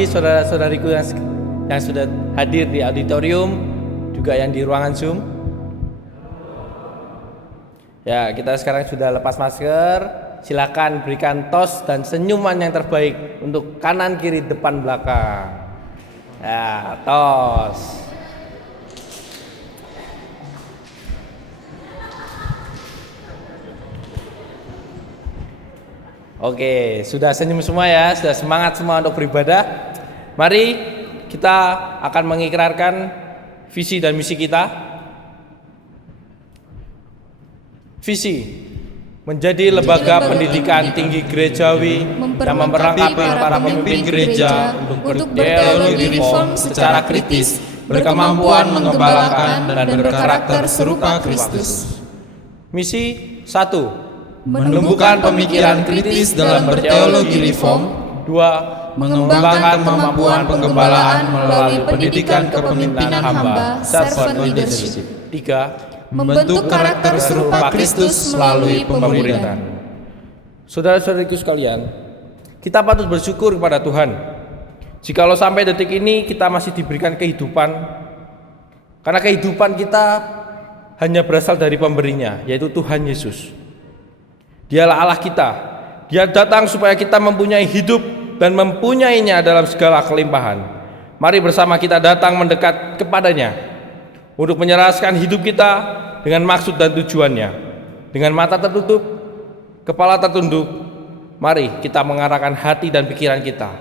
pagi saudara-saudariku yang sudah hadir di auditorium, juga yang di ruangan Zoom. Ya, kita sekarang sudah lepas masker. Silakan berikan tos dan senyuman yang terbaik untuk kanan, kiri, depan, belakang. Ya, tos. Oke, sudah senyum semua ya, sudah semangat semua untuk beribadah. Mari kita akan mengikrarkan visi dan misi kita. Visi menjadi lembaga pendidikan tinggi gerejawi yang memperlengkapi para pemimpin gereja untuk berteologi reform secara kritis, berkemampuan mengembalakan dan berkarakter serupa Kristus. Misi 1. Menumbuhkan pemikiran kritis dalam berteologi reform. 2. Mengembangkan kemampuan penggembalaan melalui pendidikan kepemimpinan hamba, servant leadership. 3. Membentuk karakter serupa Kristus melalui pemuridan. Saudara-saudariku sekalian, kita patut bersyukur kepada Tuhan jikalau sampai detik ini kita masih diberikan kehidupan, karena kehidupan kita hanya berasal dari pemberinya, yaitu Tuhan Yesus. Dialah Allah kita. Dia datang supaya kita mempunyai hidup dan mempunyainya dalam segala kelimpahan. Mari bersama kita datang mendekat kepadanya untuk menyerahkan hidup kita dengan maksud dan tujuannya. Dengan mata tertutup, kepala tertunduk, mari kita mengarahkan hati dan pikiran kita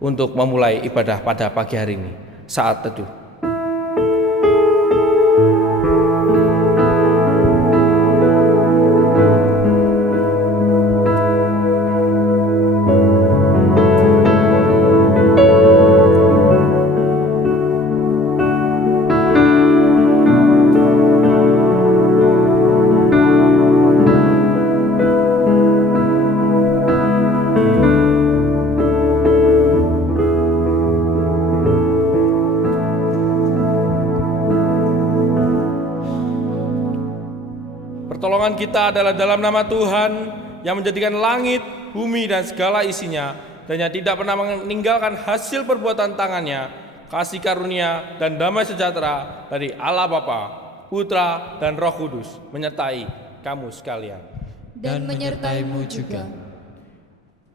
untuk memulai ibadah pada pagi hari ini, saat teduh. Pertolongan kita adalah dalam nama Tuhan yang menjadikan langit, bumi dan segala isinya, dan yang tidak pernah meninggalkan hasil perbuatan tangannya. Kasih karunia dan damai sejahtera dari Allah Bapa, Putra dan Roh Kudus menyertai kamu sekalian. Dan menyertaimu juga.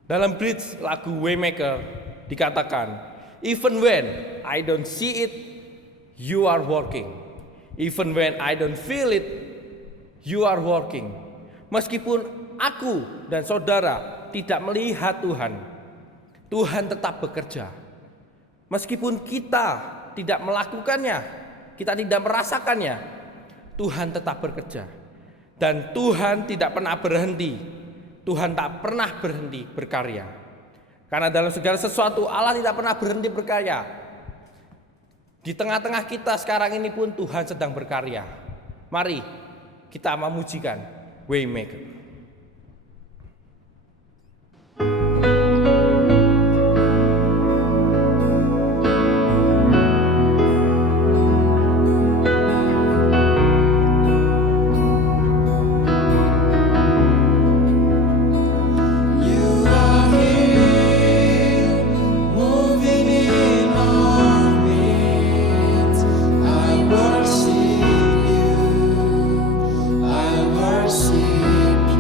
Dalam bridge lagu Waymaker dikatakan, even when I don't see it, you are working. Even when I don't feel it, you are working. Meskipun aku dan saudara tidak melihat Tuhan, Tuhan tetap bekerja. Meskipun kita tidak melakukannya, kita tidak merasakannya, Tuhan tetap bekerja. Dan Tuhan tidak pernah berhenti. Tuhan tak pernah berhenti berkarya. Karena dalam segala sesuatu Allah tidak pernah berhenti berkarya. Di tengah-tengah kita sekarang ini pun Tuhan sedang berkarya. Mari kita memujikan Waymaker. Worship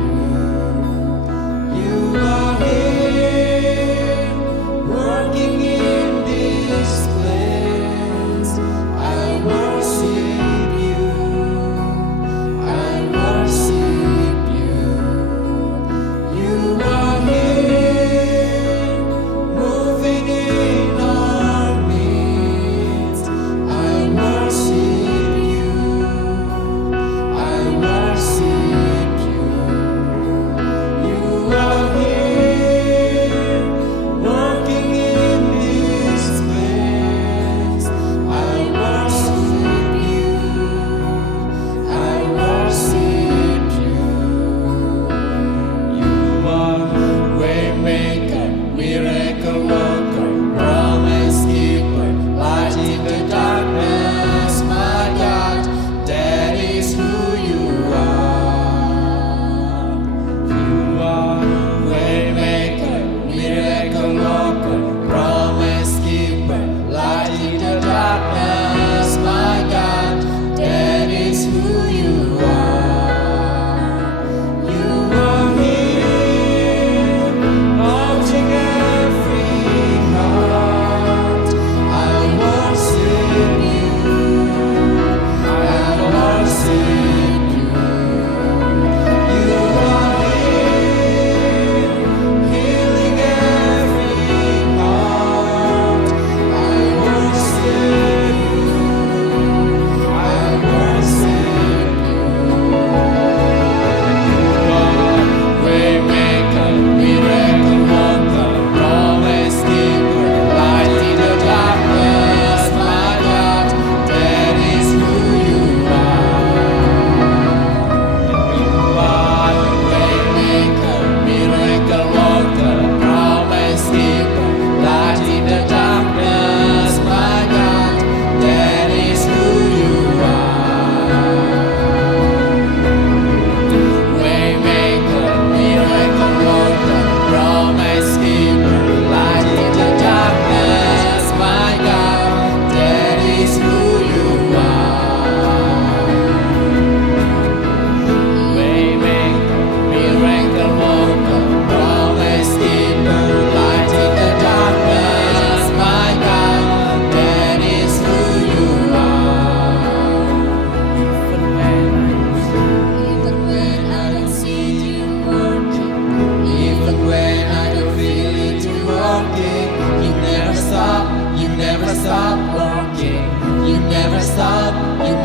stop working. You never stop working.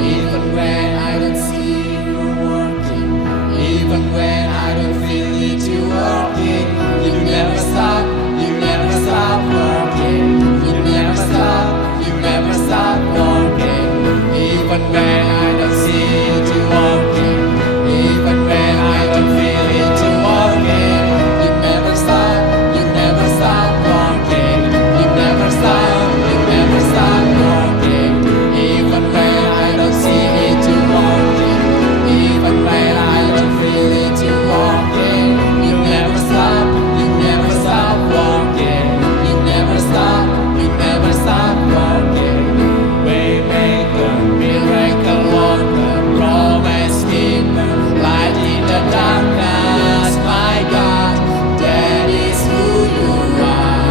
Even when I don't see you working, even when I don't feel it you working. You never stop working. You never stop working. Even when I don't see it you working, even when I don't feel it you working. You never stop working. You never stop working. Even when I don't see it you working, even when I don't feel it you working. You never stop working. You never stop working. Waymaker, miracle worker, promise keeper, light in the darkness, my God, that is who you are.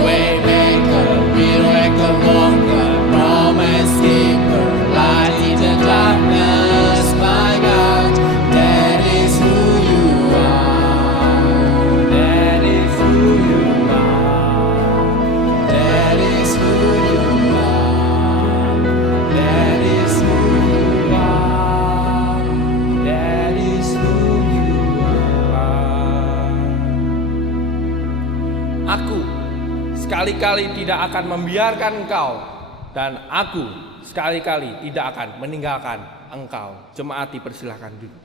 Waymaker, miracle worker, promise keeper, light in the darkness, my God, that is who you are. That is who you are. That is who you are. That is who you are. That is who you are. Aku sekali-kali tidak akan membiarkan engkau, dan aku sekali-kali tidak akan meninggalkan engkau. Jemaat dipersilahkan duduk.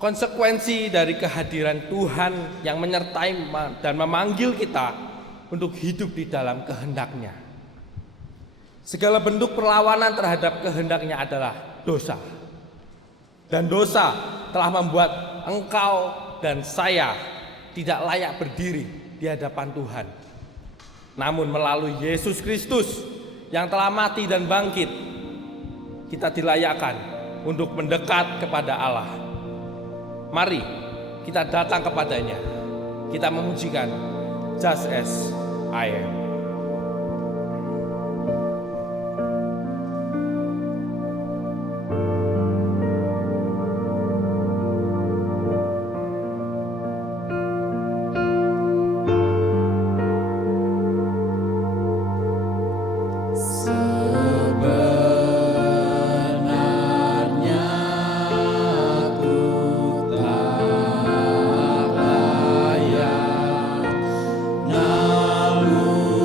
Konsekuensi dari kehadiran Tuhan yang menyertai dan memanggil kita untuk hidup di dalam kehendak-Nya. Segala bentuk perlawanan terhadap kehendak-Nya adalah dosa. Dan dosa telah membuat engkau dan saya tidak layak berdiri di hadapan Tuhan. Namun melalui Yesus Kristus yang telah mati dan bangkit, kita dilayakkan untuk mendekat kepada Allah. Mari kita datang kepadanya. Kita memujikan Just As I Am. Sebenarnya aku tak layak, namun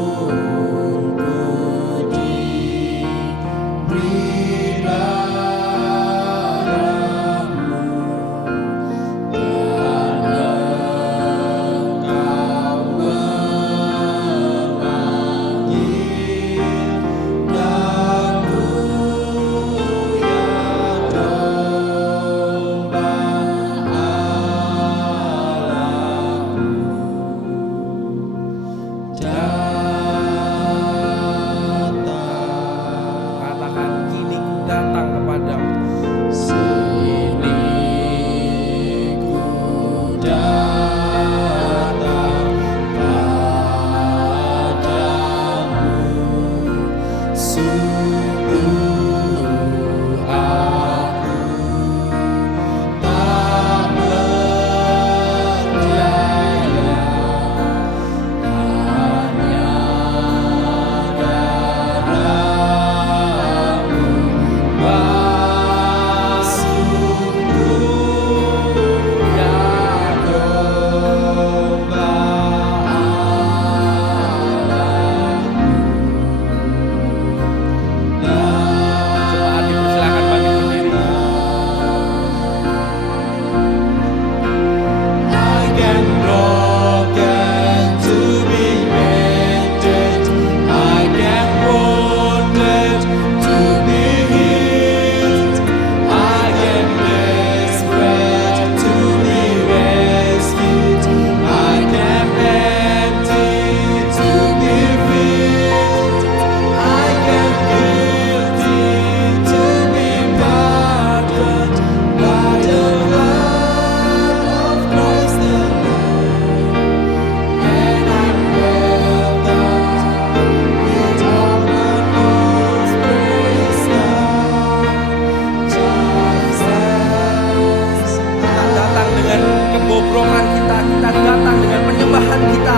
dongkrongan kita, kita datang dengan penyembahan kita.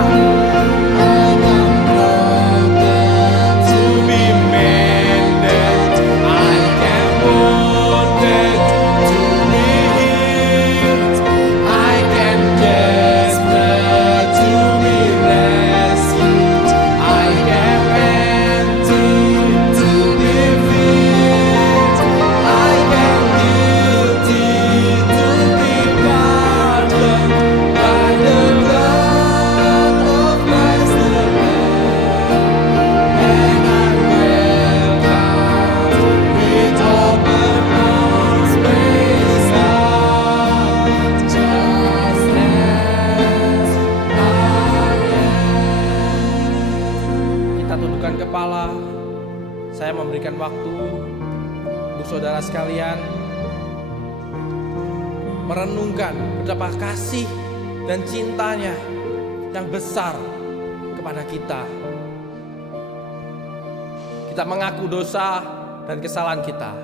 I come broken To be mended, I can wounded to be healed. I can desperate to be rescued. I can empty to be filled. I can guilty to be pardoned by the blood of Christ the Lamb. And I'm welcomed with open arms, praise God, just as I am. Kita tundukkan kepala. Saya memberikan waktu untuk saudara sekalian merenungkan betapa kasih dan cintanya yang besar kepada kita. Kita mengaku dosa dan kesalahan kita.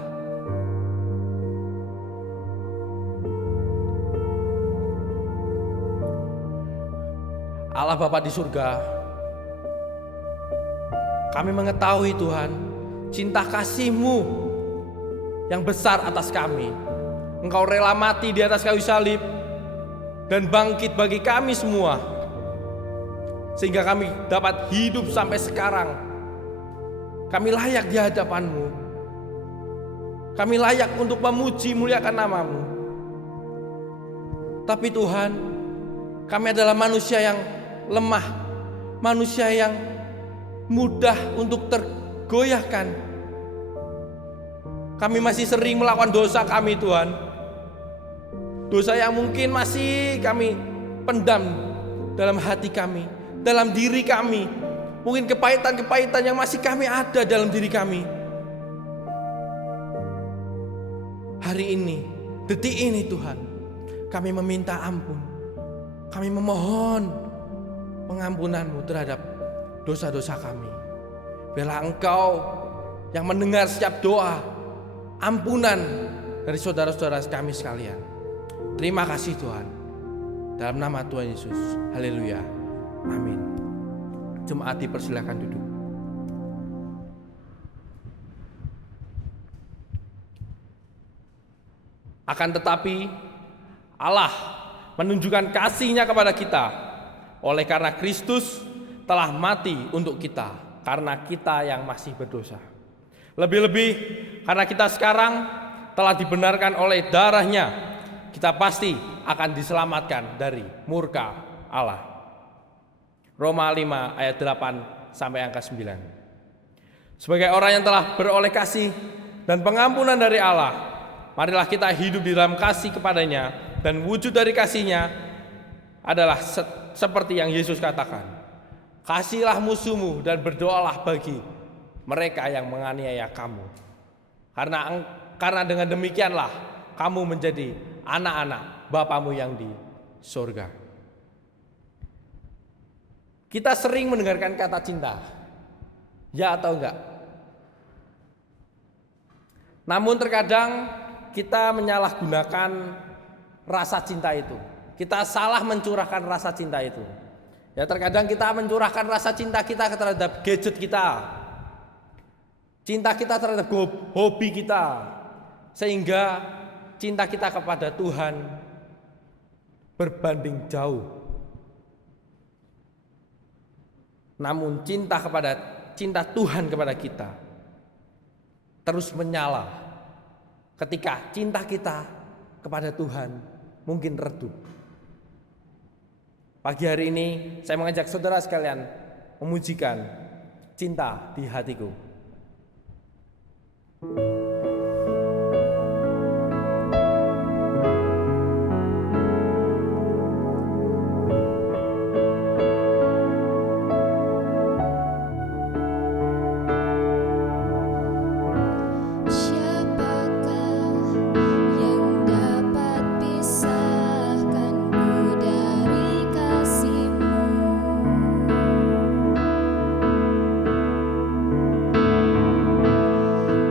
Allah Bapa di surga, kami mengetahui Tuhan, cinta kasih-Mu yang besar atas kami. Engkau rela mati di atas kayu salib dan bangkit bagi kami semua, sehingga kami dapat hidup sampai sekarang. Kami layak di hadapan-Mu. Kami layak untuk memuji muliakan nama-Mu. Tapi Tuhan, kami adalah manusia yang lemah, manusia yang mudah untuk tergoyahkan. Kami masih sering melakukan dosa kami Tuhan. Dosa yang mungkin masih kami pendam dalam hati kami, dalam diri kami. Mungkin kepahitan-kepahitan yang masih kami ada dalam diri kami. Hari ini, detik ini Tuhan, kami meminta ampun. Kami memohon pengampunan-Mu terhadap dosa-dosa kami. Biarlah Engkau yang mendengar setiap doa ampunan dari saudara-saudara kami sekalian. Terima kasih Tuhan. Dalam nama Tuhan Yesus. Haleluya. Amin. Jemaat dipersilakan duduk. Akan tetapi Allah menunjukkan kasih-Nya kepada kita oleh karena Kristus telah mati untuk kita karena kita yang masih berdosa. Lebih-lebih karena kita sekarang telah dibenarkan oleh darah-Nya, kita pasti akan diselamatkan dari murka Allah. Roma 5 ayat 8 sampai angka 9. Sebagai orang yang telah beroleh kasih dan pengampunan dari Allah, marilah kita hidup di dalam kasih kepadanya, dan wujud dari kasih-Nya adalah seperti yang Yesus katakan, kasihilah musuhmu dan berdoalah bagi mereka yang menganiaya kamu. Karena dengan demikianlah kamu menjadi anak-anak Bapamu yang di surga. Kita sering mendengarkan kata cinta, ya atau enggak? Namun terkadang kita menyalahgunakan rasa cinta itu. Kita salah mencurahkan rasa cinta itu. Ya, terkadang kita mencurahkan rasa cinta kita terhadap gadget kita, cinta kita terhadap hobi kita, sehingga cinta kita kepada Tuhan berbanding jauh. Namun cinta Tuhan kepada kita terus menyala ketika cinta kita kepada Tuhan mungkin redup. Pagi hari ini saya mengajak saudara sekalian memujikan cinta di hatiku.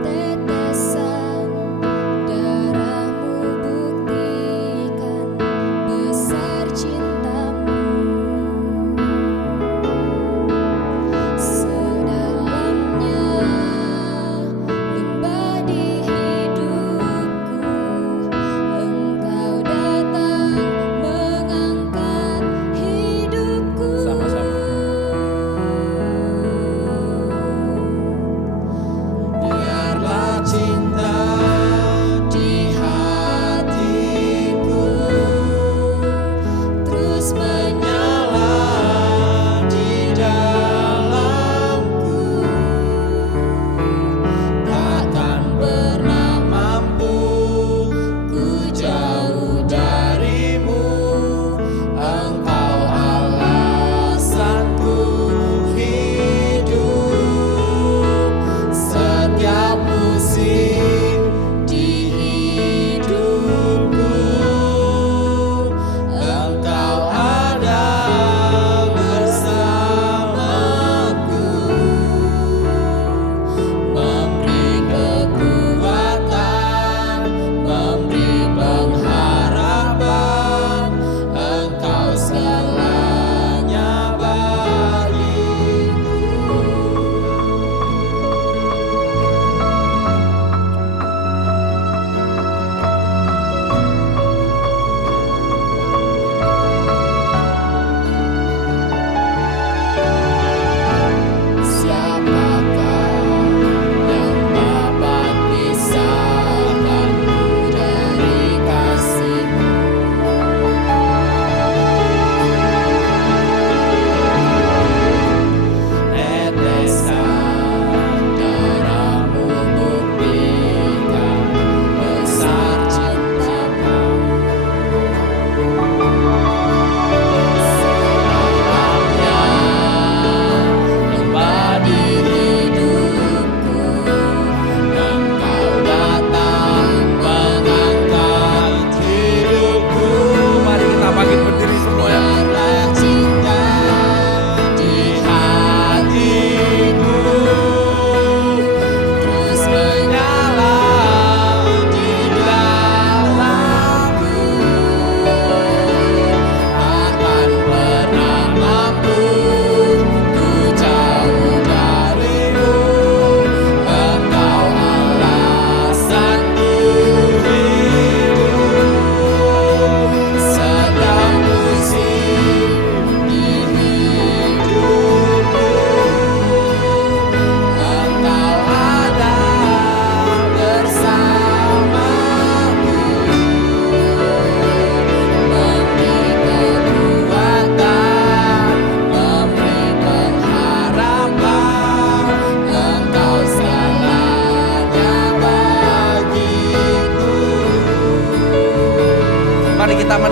Tetap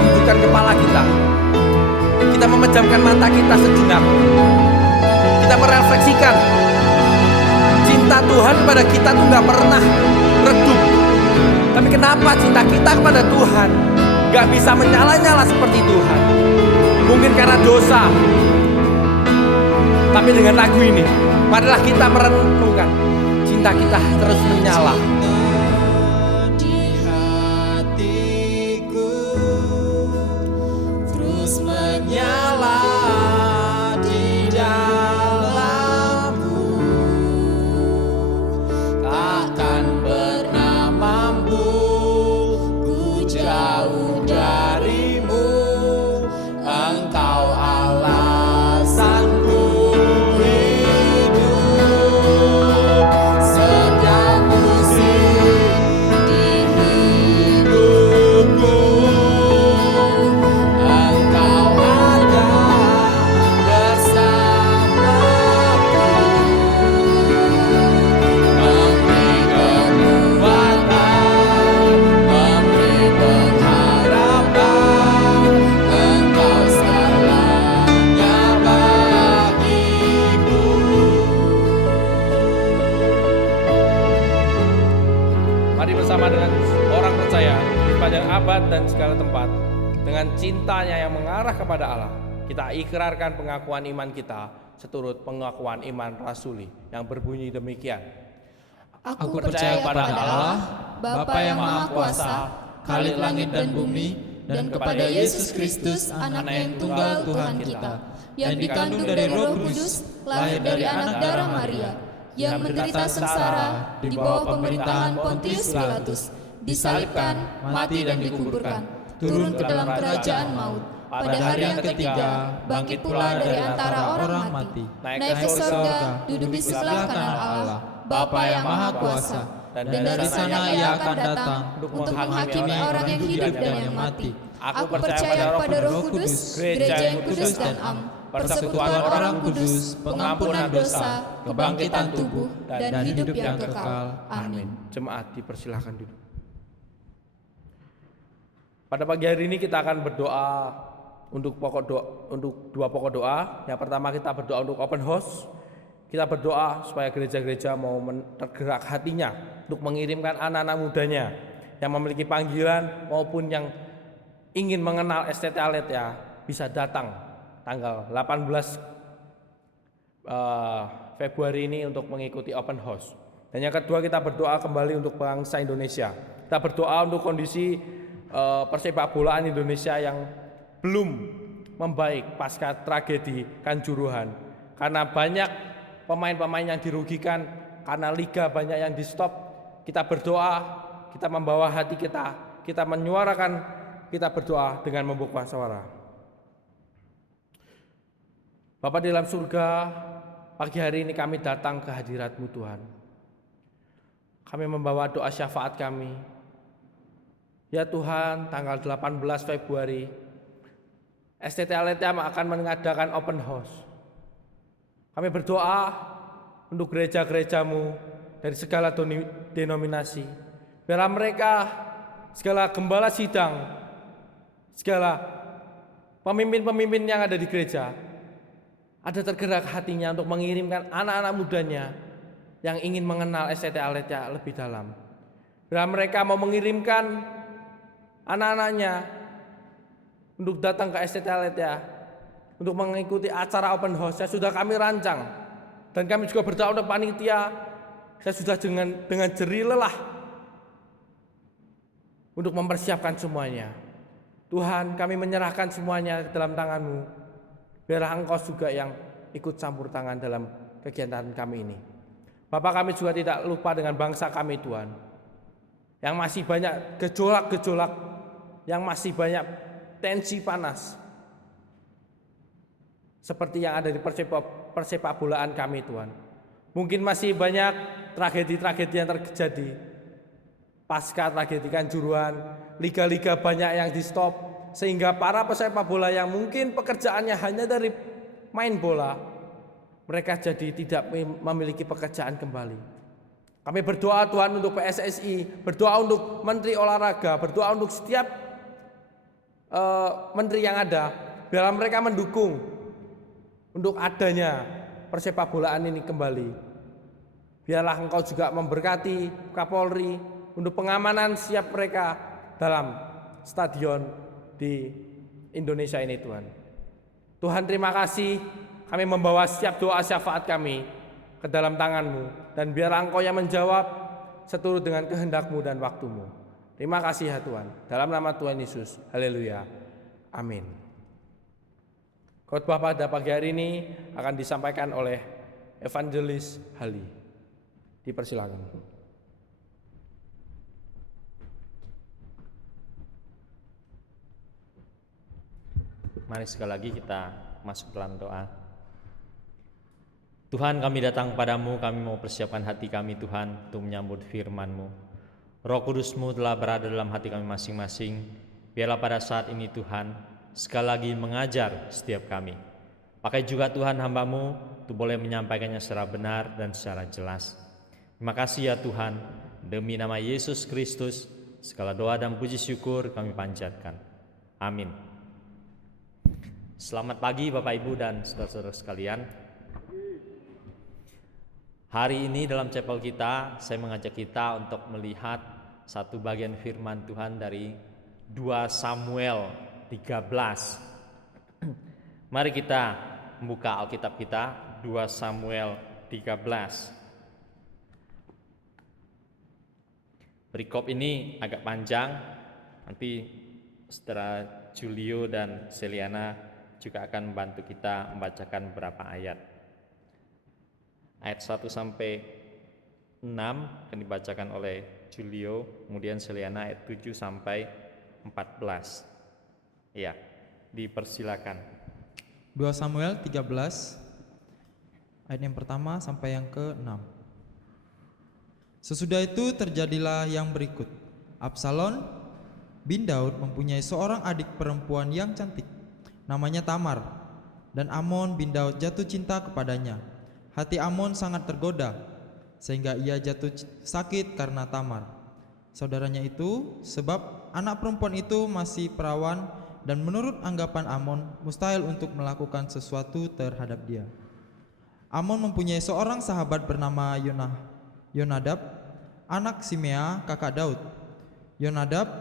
tundukkan kepala kita. Kita memejamkan mata kita sejenak. Kita merefleksikan cinta Tuhan pada kita tuh gak pernah redup. Tapi kenapa cinta kita kepada Tuhan gak bisa menyala-nyala seperti Tuhan? Mungkin karena dosa. Tapi dengan lagu ini, marilah kita merenungkan cinta kita terus menyala. Di hatiku terus menyala di dalammu, takkan pernah mampu ku jauh darimu. Engkau alasanku hidup, setiap musim di hidupku. Engkau ada bersamaku, memberi kekuatan, memberi pengharapan. Engkau segalanya bagiku. Mari bersama dengan orang percaya di sepanjang abad dan segala tempat, dengan cintanya yang mengarah kepada Allah, kita ikrarkan pengakuan iman kita seturut pengakuan iman rasuli yang berbunyi demikian. Aku percaya kepada Allah, Bapa yang Maha Kuasa, Khalik langit dan bumi, dan kepada Yesus Kristus, Anak yang tunggal Tuhan kita, yang dikandung dari Roh Kudus, lahir dari anak darah Maria, yang menderita sengsara di bawah pemerintahan Pontius Pilatus, disalibkan, mati dan dikuburkan, turun ke dalam kerajaan maut. Pada hari yang ketiga, bangkit pula dari antara orang mati, naik ke surga, duduk di sebelah kanan Allah, Bapa yang Maha Kuasa, dan dari sana Ia akan datang untuk menghakimi orang yang hidup dan yang mati. Aku percaya pada Roh Kudus, gereja yang kudus dan am, persekutuan orang kudus, pengampunan dosa, kebangkitan tubuh, dan hidup yang kekal. Amin. Jemaat dipersilahkan duduk. Pada pagi hari ini kita akan berdoa untuk dua pokok doa. Yang pertama kita berdoa untuk open house. Kita berdoa supaya gereja-gereja mau tergerak hatinya untuk mengirimkan anak-anak mudanya yang memiliki panggilan maupun yang ingin mengenal STT Aletheia bisa datang tanggal 18 Februari ini untuk mengikuti open house. Dan yang kedua kita berdoa kembali untuk bangsa Indonesia. Kita berdoa untuk kondisi persepak bolaan Indonesia yang belum membaik pasca tragedi Kanjuruhan, karena banyak pemain-pemain yang dirugikan, karena liga banyak yang di stop. Kita berdoa, kita membawa hati kita menyuarakan, kita berdoa dengan membuka suara. Bapa di dalam surga, pagi hari ini kami datang ke hadirat-Mu Tuhan. Kami membawa doa syafaat kami. Ya Tuhan, tanggal 18 Februari STT Aletheia akan mengadakan open house. Kami berdoa untuk gereja-gereja-Mu dari segala denominasi. Biarlah mereka, segala gembala sidang, segala pemimpin-pemimpin yang ada di gereja, ada tergerak hatinya untuk mengirimkan anak-anak mudanya yang ingin mengenal STT Aletheia lebih dalam. Biarlah mereka mau mengirimkan anak-anaknya untuk datang ke STT Aletheia untuk mengikuti acara open house yang sudah kami rancang, dan kami juga berdoa untuk panitia. Saya sudah dengan jerih lelah untuk mempersiapkan semuanya. Tuhan, kami menyerahkan semuanya ke dalam tangan-Mu. Biarlah Engkau juga yang ikut campur tangan dalam kegiatan kami ini. Bapak, kami juga tidak lupa dengan bangsa kami Tuhan, yang masih banyak gejolak-gejolak, yang masih banyak tensi panas seperti yang ada di persepak bolaan kami Tuhan. Mungkin masih banyak tragedi-tragedi yang terjadi pasca tragedi Kanjuruhan, liga-liga banyak yang di stop, sehingga para pesepak bola yang mungkin pekerjaannya hanya dari main bola, mereka jadi tidak memiliki pekerjaan kembali. Kami berdoa Tuhan untuk PSSI, berdoa untuk Menteri Olahraga, berdoa untuk setiap menteri yang ada, biarlah mereka mendukung untuk adanya persepak bolaan ini kembali. Biarlah Engkau juga memberkati Kapolri untuk pengamanan siap mereka dalam stadion di Indonesia ini, Tuhan. Tuhan, terima kasih, kami membawa setiap doa syafaat kami ke dalam tangan-Mu, dan biarlah Engkau yang menjawab seturut dengan kehendak-Mu dan waktu-Mu. Terima kasih ya Tuhan, dalam nama Tuhan Yesus, haleluya, amin. Khotbah pada pagi hari ini akan disampaikan oleh Evangelis Hali. Dipersilakan. Mari sekali lagi kita masuk dalam doa. Tuhan, kami datang padamu, kami mau persiapkan hati kami Tuhan untuk menyambut firman-Mu. Roh Kudus-Mu telah berada dalam hati kami masing-masing. Biarlah pada saat ini Tuhan sekali lagi mengajar setiap kami. Pakai juga Tuhan hamba-Mu untuk boleh menyampaikannya secara benar dan secara jelas. Terima kasih ya Tuhan, demi nama Yesus Kristus segala doa dan puji syukur kami panjatkan. Amin. Selamat pagi Bapak Ibu dan saudara-saudara sekalian. Hari ini dalam chapel kita, saya mengajak kita untuk melihat satu bagian firman Tuhan dari 2 Samuel 13. Mari kita membuka Alkitab kita, 2 Samuel 13. Perikop ini agak panjang, nanti Saudara Julio dan Seliana juga akan membantu kita membacakan beberapa ayat. Ayat 1 sampai 6 akan dibacakan oleh Julio, kemudian Seliana ayat 7 sampai 14. Ya, dipersilakan. 2 Samuel 13 ayat yang pertama sampai yang ke-6. Sesudah itu terjadilah yang berikut. Absalom bin Daud mempunyai seorang adik perempuan yang cantik, namanya Tamar, dan Amnon bin Daud jatuh cinta kepadanya. Hati Amnon sangat tergoda, sehingga ia jatuh sakit karena Tamar, saudaranya itu, sebab anak perempuan itu masih perawan, dan menurut anggapan Amnon mustahil untuk melakukan sesuatu terhadap dia. Amnon mempunyai seorang sahabat bernama Yonadab, anak Simea, kakak Daud. Yonadab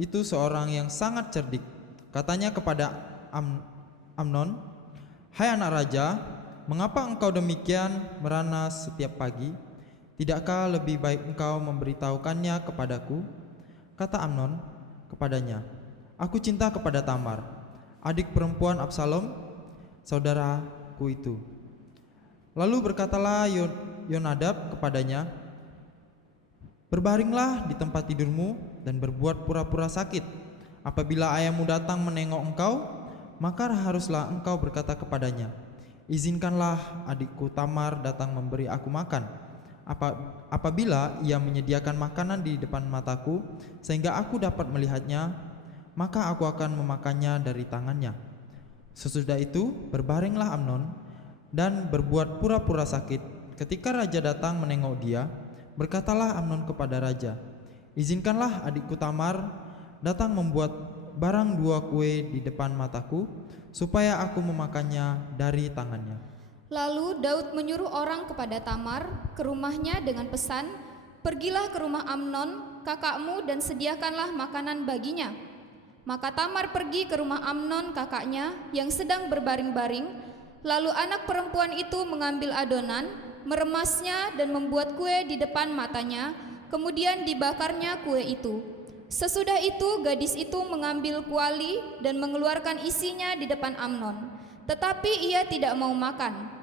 itu seorang yang sangat cerdik. Katanya kepada Amnon, "Hai anak raja, mengapa engkau demikian merana setiap pagi? Tidakkah lebih baik engkau memberitahukannya kepadaku?" Kata Amnon kepadanya, "Aku cinta kepada Tamar, adik perempuan Absalom, saudaraku itu." Lalu berkatalah Yonadab kepadanya, "Berbaringlah di tempat tidurmu dan berbuat pura-pura sakit. Apabila ayahmu datang menengok engkau, maka haruslah engkau berkata kepadanya, 'Izinkanlah adikku Tamar datang memberi aku makan.' Apabila ia menyediakan makanan di depan mataku sehingga aku dapat melihatnya, maka aku akan memakannya dari tangannya." Sesudah itu berbaringlah Amnon dan berbuat pura-pura sakit. Ketika raja datang menengok dia, berkatalah Amnon kepada raja, "Izinkanlah adikku Tamar datang membuat barang 2 kue di depan mataku, supaya aku memakannya dari tangannya." Lalu Daud menyuruh orang kepada Tamar ke rumahnya dengan pesan, "Pergilah ke rumah Amnon, kakakmu, dan sediakanlah makanan baginya." Maka Tamar pergi ke rumah Amnon kakaknya yang sedang berbaring-baring. Lalu anak perempuan itu mengambil adonan, meremasnya dan membuat kue di depan matanya, kemudian dibakarnya kue itu. Sesudah itu gadis itu mengambil kuali dan mengeluarkan isinya di depan Amnon, tetapi ia tidak mau makan.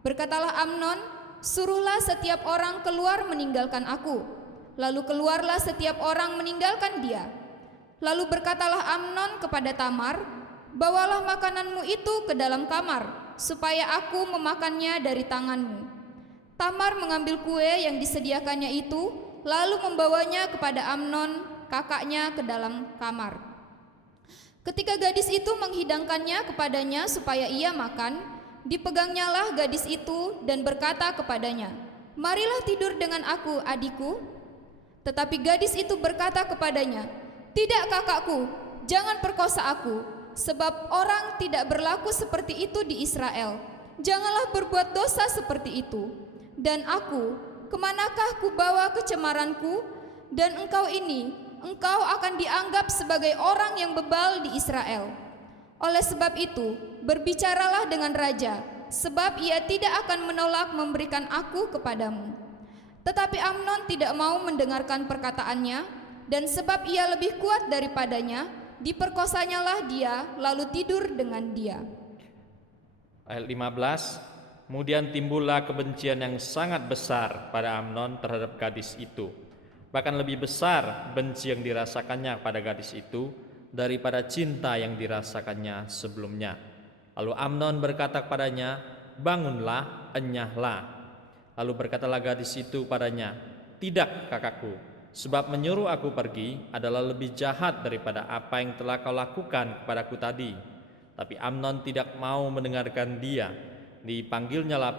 Berkatalah Amnon, "Suruhlah setiap orang keluar meninggalkan aku." Lalu keluarlah setiap orang meninggalkan dia. Lalu berkatalah Amnon kepada Tamar, "Bawalah makananmu itu ke dalam kamar, supaya aku memakannya dari tanganmu." Tamar mengambil kue yang disediakannya itu, lalu membawanya kepada Amnon kakaknya ke dalam kamar. Ketika gadis itu menghidangkannya kepadanya supaya ia makan, dipegangnyalah gadis itu dan berkata kepadanya, "Marilah tidur dengan aku, adikku." Tetapi gadis itu berkata kepadanya, "Tidak kakakku, jangan perkosa aku, sebab orang tidak berlaku seperti itu di Israel. Janganlah berbuat dosa seperti itu. Dan aku, kemanakah ku bawa kecemaranku? Dan engkau akan dianggap sebagai orang yang bebal di Israel. Oleh sebab itu, berbicaralah dengan raja, sebab ia tidak akan menolak memberikan aku kepadamu. Tetapi Amnon tidak mau mendengarkan perkataannya, dan sebab ia lebih kuat daripadanya, diperkosanyalah dia, lalu tidur dengan dia. Ayat 15, kemudian timbullah kebencian yang sangat besar pada Amnon terhadap gadis itu. Bahkan lebih besar benci yang dirasakannya pada gadis itu daripada cinta yang dirasakannya sebelumnya. Lalu Amnon berkata kepadanya, bangunlah, enyahlah. Lalu berkatalah gadis itu padanya, tidak kakakku, sebab menyuruh aku pergi adalah lebih jahat daripada apa yang telah kau lakukan kepadaku tadi. Tapi Amnon tidak mau mendengarkan dia. Dipanggilnyalah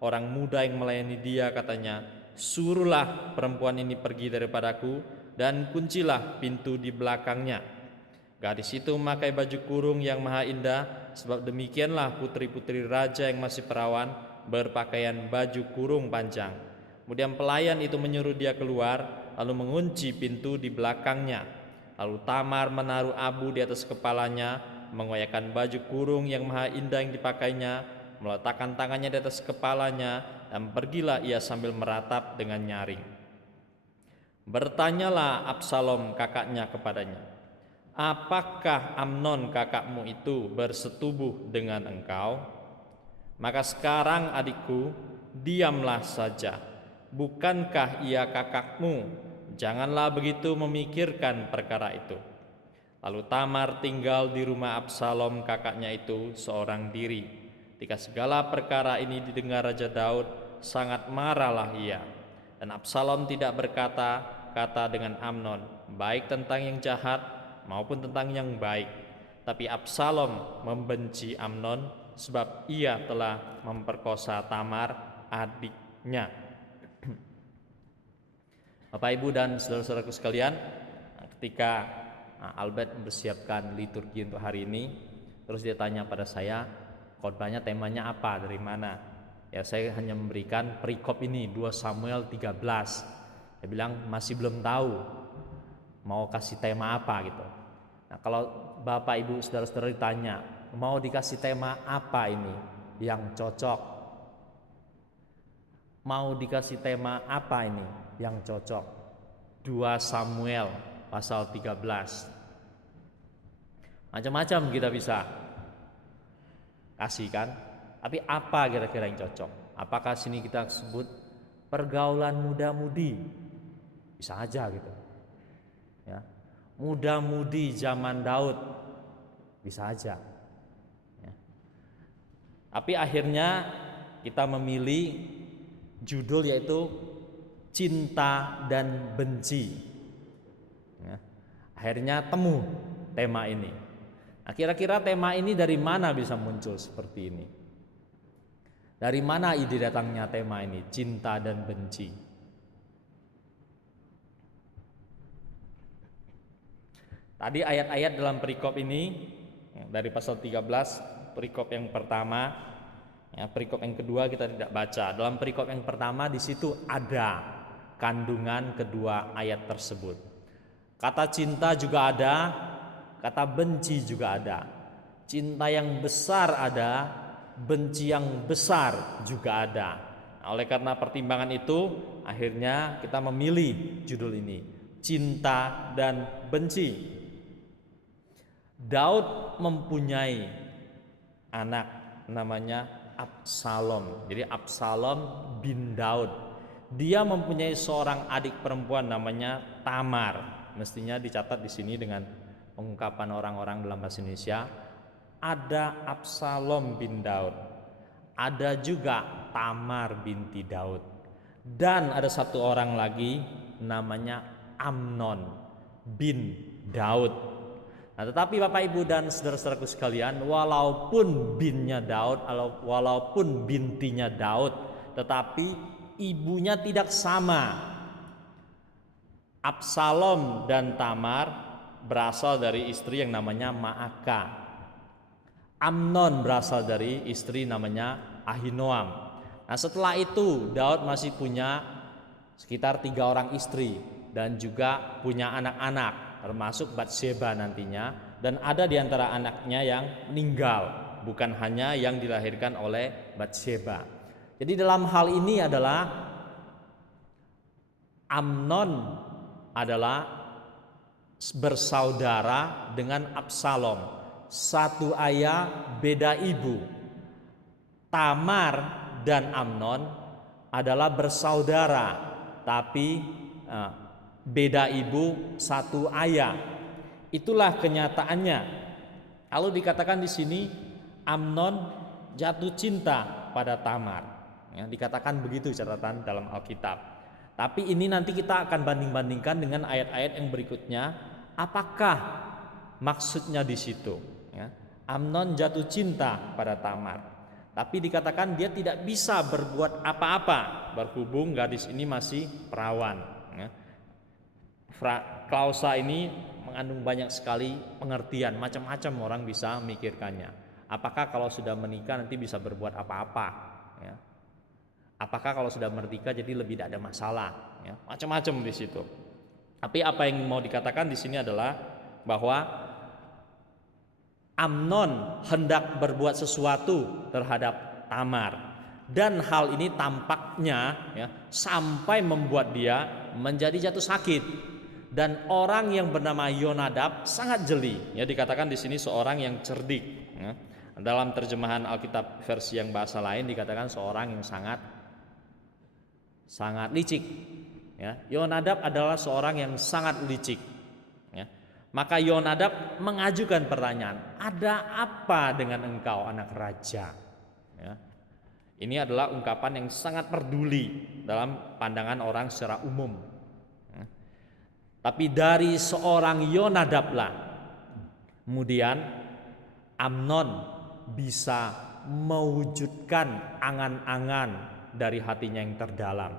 orang muda yang melayani dia, katanya, suruhlah perempuan ini pergi daripadaku dan kuncilah pintu di belakangnya. Gadis itu memakai baju kurung yang maha indah, sebab demikianlah putri-putri raja yang masih perawan berpakaian baju kurung panjang. Kemudian pelayan itu menyuruh dia keluar, lalu mengunci pintu di belakangnya. Lalu Tamar menaruh abu di atas kepalanya, mengoyakkan baju kurung yang maha indah yang dipakainya, meletakkan tangannya di atas kepalanya, dan pergilah ia sambil meratap dengan nyaring. Bertanyalah Absalom kakaknya kepadanya, apakah Amnon kakakmu itu bersetubuh dengan engkau? Maka sekarang adikku, diamlah saja. Bukankah ia kakakmu? Janganlah begitu memikirkan perkara itu. Lalu Tamar tinggal di rumah Absalom kakaknya itu seorang diri. Ketika segala perkara ini didengar Raja Daud, sangat marahlah ia. Dan Absalom tidak berkata-kata dengan Amnon, baik tentang yang jahat maupun tentang yang baik. Tapi Absalom membenci Amnon sebab ia telah memperkosa Tamar adiknya. Bapak, Ibu, dan saudara-saudaraku sekalian, ketika Albert mempersiapkan liturgi untuk hari ini, terus dia tanya pada saya, khotbahnya temanya apa, dari mana? Ya, saya hanya memberikan perikop ini 2 Samuel 13. Saya bilang masih belum tahu mau kasih tema apa gitu. Nah, kalau Bapak, Ibu, saudara-saudara ditanya mau dikasih tema apa ini yang cocok, mau dikasih tema apa ini yang cocok, 2 Samuel pasal 13. Macam-macam kita bisa kasih kan, tapi apa kira-kira yang cocok? Apakah sini kita sebut pergaulan muda-mudi? Bisa aja gitu ya, muda-mudi zaman Daud, bisa aja ya. Tapi akhirnya kita memilih judul yaitu cinta dan benci ya. Akhirnya temu tema ini. Nah, kira-kira tema ini dari mana bisa muncul seperti ini? Dari mana ide datangnya tema ini, cinta dan benci? Tadi ayat-ayat dalam perikop ini dari pasal 13, perikop yang pertama, ya, perikop yang kedua kita tidak baca. Dalam perikop yang pertama di situ ada kandungan kedua ayat tersebut. Kata cinta juga ada, kata benci juga ada. Cinta yang besar ada, benci yang besar juga ada. Nah, oleh karena pertimbangan itu, akhirnya kita memilih judul ini, cinta dan benci. Daud mempunyai anak namanya Absalom. Jadi Absalom bin Daud. Dia mempunyai seorang adik perempuan namanya Tamar. Mestinya dicatat di sini dengan pengungkapan orang-orang dalam bahasa Indonesia. Ada Absalom bin Daud. Ada juga Tamar binti Daud. Dan ada satu orang lagi namanya Amnon bin Daud. Nah, tetapi Bapak, Ibu, dan saudara-saudaraku sekalian, walaupun binnya Daud, walaupun bintinya Daud, tetapi ibunya tidak sama. Absalom dan Tamar berasal dari istri yang namanya Maaka. Amnon berasal dari istri namanya Ahinoam. Nah, setelah itu Daud masih punya sekitar 3 orang istri dan juga punya anak-anak, termasuk Batsheba nantinya, dan ada di antara anaknya yang meninggal, bukan hanya yang dilahirkan oleh Batsheba. Jadi dalam hal ini adalah Amnon adalah bersaudara dengan Absalom, satu ayah beda ibu. Tamar dan Amnon adalah bersaudara tapi beda ibu, satu ayah. Itulah kenyataannya. Lalu dikatakan di sini Amnon jatuh cinta pada Tamar. Ya, dikatakan begitu catatan dalam Alkitab. Tapi ini nanti kita akan banding-bandingkan dengan ayat-ayat yang berikutnya. Apakah maksudnya di situ? Ya, Amnon jatuh cinta pada Tamar, tapi dikatakan dia tidak bisa berbuat apa-apa berhubung gadis ini masih perawan. Ya. Klausa ini mengandung banyak sekali pengertian, macam-macam orang bisa memikirkannya. Apakah kalau sudah menikah nanti bisa berbuat apa-apa? Ya. Apakah kalau sudah menikah jadi lebih tidak ada masalah? Ya, macam-macam di situ. Tapi apa yang mau dikatakan di sini adalah bahwa Amnon hendak berbuat sesuatu terhadap Tamar, dan hal ini tampaknya ya, sampai membuat dia menjadi jatuh sakit. Dan orang yang bernama Yonadab sangat jeli. Ya, dikatakan di sini seorang yang cerdik. Ya. Dalam terjemahan Alkitab versi yang bahasa lain dikatakan seorang yang sangat licik. Ya, Yonadab adalah seorang yang sangat licik. Ya. Maka Yonadab mengajukan pertanyaan, ada apa dengan engkau anak raja? Ya. Ini adalah ungkapan yang sangat peduli dalam pandangan orang secara umum. Ya. Tapi dari seorang Yonadab lah kemudian Amnon bisa mewujudkan angan-angan dari hatinya yang terdalam.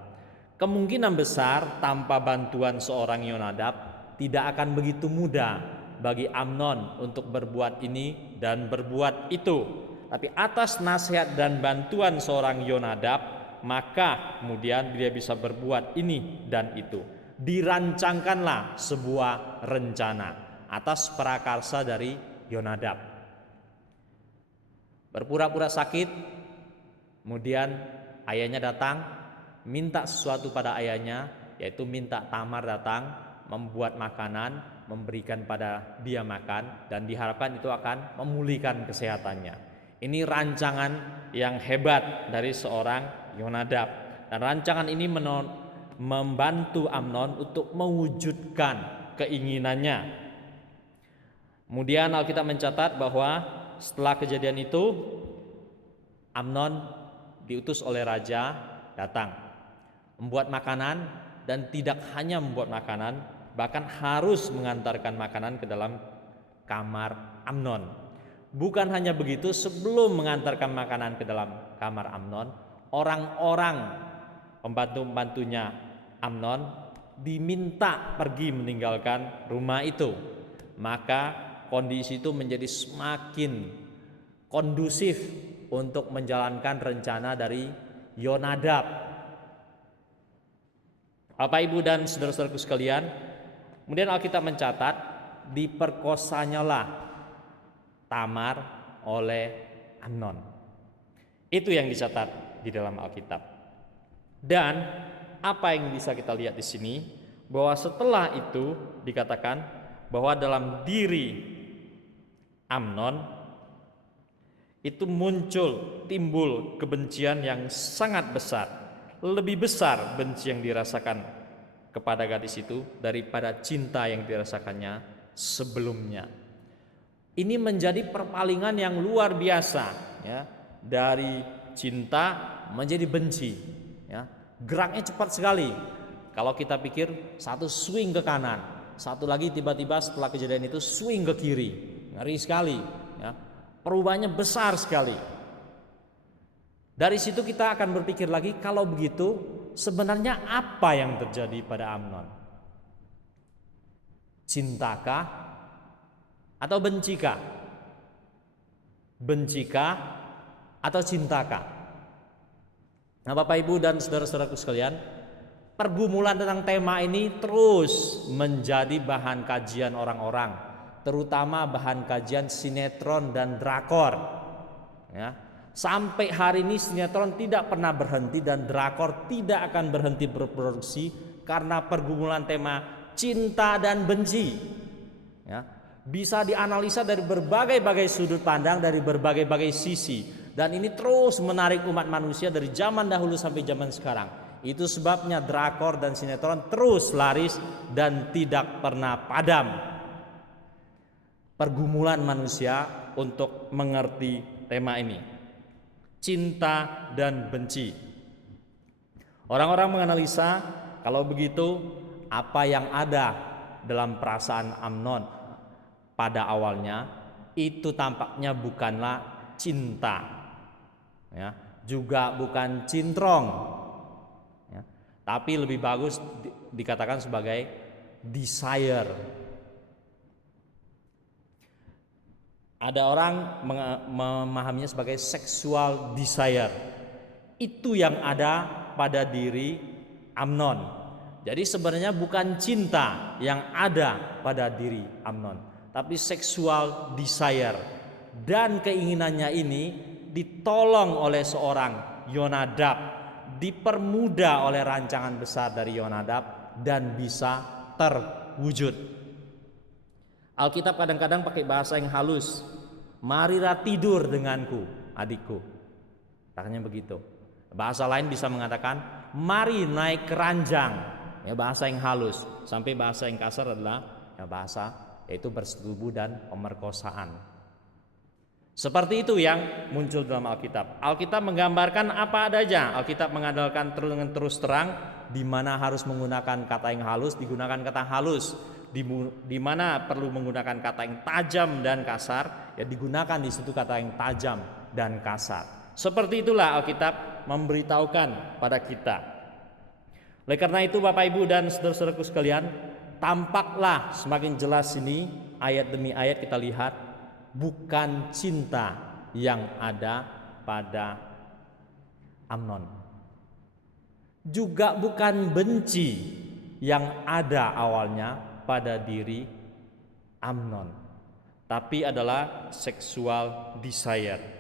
Kemungkinan besar tanpa bantuan seorang Yonadab tidak akan begitu mudah bagi Amnon untuk berbuat ini dan berbuat itu. Tapi atas nasihat dan bantuan seorang Yonadab, maka kemudian dia bisa berbuat ini dan itu. Dirancangkanlah sebuah rencana atas prakarsa dari Yonadab. Berpura-pura sakit, kemudian ayahnya datang, minta sesuatu pada ayahnya, yaitu minta Tamar datang, membuat makanan, memberikan pada dia makan, dan diharapkan itu akan memulihkan kesehatannya. Ini rancangan yang hebat dari seorang Yonadab, dan rancangan ini membantu Amnon untuk mewujudkan keinginannya. Kemudian Alkitab mencatat bahwa setelah kejadian itu Amnon diutus oleh raja datang membuat makanan, dan tidak hanya membuat makanan, bahkan harus mengantarkan makanan ke dalam kamar Amnon. Bukan hanya begitu, sebelum mengantarkan makanan ke dalam kamar Amnon, orang-orang pembantu-pembantunya Amnon diminta pergi meninggalkan rumah itu. Maka kondisi itu menjadi semakin kondusif untuk menjalankan rencana dari Yonadab. Bapak, Ibu, dan saudara-saudaraku sekalian, kemudian Alkitab mencatat diperkosanyalah Tamar oleh Amnon. Itu yang dicatat di dalam Alkitab. Dan apa yang bisa kita lihat di sini, bahwa setelah itu dikatakan bahwa dalam diri Amnon itu timbul kebencian yang sangat besar. Lebih besar benci yang dirasakan kepada gadis itu daripada cinta yang dirasakannya sebelumnya. Ini menjadi perpalingan yang luar biasa, ya, dari cinta menjadi benci. Ya. Geraknya cepat sekali. Kalau kita pikir satu swing ke kanan, satu lagi tiba-tiba setelah kejadian itu swing ke kiri, ngeri sekali. Ya. Perubahannya besar sekali. Dari situ kita akan berpikir lagi, kalau begitu sebenarnya apa yang terjadi pada Amnon? Cintakah Atau bencikah? Bencikah atau cintakah? Nah, Bapak Ibu dan saudara-saudaraku sekalian, pergumulan tentang tema ini terus menjadi bahan kajian orang-orang, terutama bahan kajian sinetron dan drakor. Ya, sampai hari ini sinetron tidak pernah berhenti dan drakor tidak akan berhenti berproduksi karena pergumulan tema cinta dan benci. Ya, bisa dianalisa dari berbagai-bagai sudut pandang, dari berbagai-bagai sisi, dan ini terus menarik umat manusia dari zaman dahulu sampai zaman sekarang. Itu sebabnya drakor dan sinetron terus laris dan tidak pernah padam. Pergumulan manusia untuk mengerti tema ini, cinta dan benci. Orang-orang menganalisa, kalau begitu apa yang ada dalam perasaan Amnon pada awalnya itu tampaknya bukanlah cinta, ya, juga bukan cintrong, ya, tapi lebih bagus dikatakan sebagai desire. Ada orang memahaminya sebagai sexual desire. Itu yang ada pada diri Amnon. Jadi sebenarnya bukan cinta yang ada pada diri Amnon, tapi sexual desire. Dan keinginannya ini ditolong oleh seorang Yonadab, dipermudah oleh rancangan besar dari Yonadab dan bisa terwujud. Alkitab kadang-kadang pakai bahasa yang halus. Marilah tidur denganku, adikku. Katanya begitu. Bahasa lain bisa mengatakan mari naik ke ranjang. Ya, bahasa yang halus. Sampai bahasa yang kasar adalah ya, bahasa yaitu bersetubuh dan pemerkosaan. Seperti itu yang muncul dalam Alkitab. Alkitab menggambarkan apa adanya. Alkitab mengandalkan dengan terus terang di mana harus menggunakan kata yang halus, digunakan kata halus. Di mana perlu menggunakan kata yang tajam dan kasar, ya digunakan di situ kata yang tajam dan kasar. Seperti itulah Alkitab memberitahukan pada kita. Oleh karena itu Bapak Ibu dan saudara-saudaraku sekalian, tampaklah semakin jelas ini ayat demi ayat kita lihat bukan cinta yang ada pada Amnon, juga bukan benci yang ada awalnya pada diri Amnon, tapi adalah sexual desire.